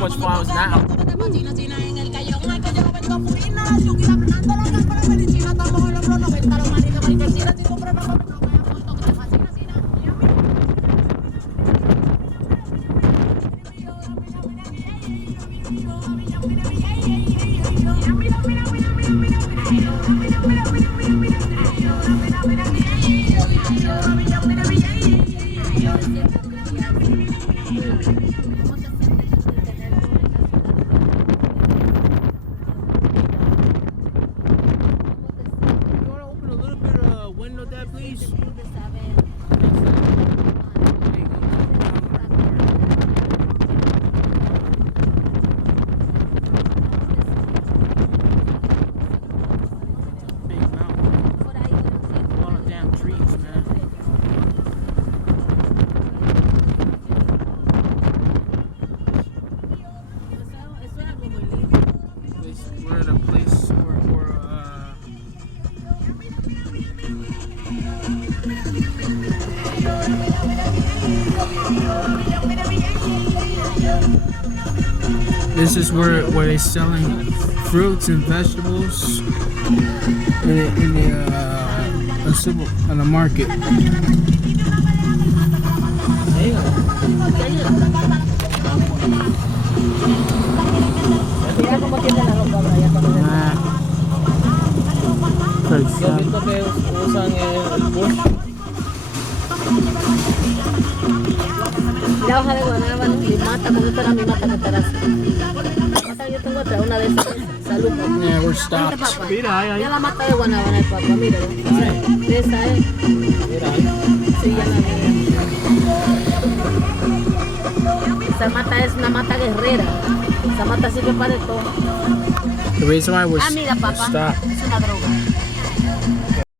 much farms now. This is where they're selling fruits and vegetables in the market. La hoja de guanábana, mi mata, como esta era mi mata que estará así. Yo tengo otra, una de esas. Salud, papá. Yeah, we're stopped. Papá. Mira la mata de guanábana, el papá, mira. Esa es. Sí, ya la vi. Esa mata es una mata guerrera. Esa mata sirve para de todo. The reason why we're mira, papá. stopped. Es una droga.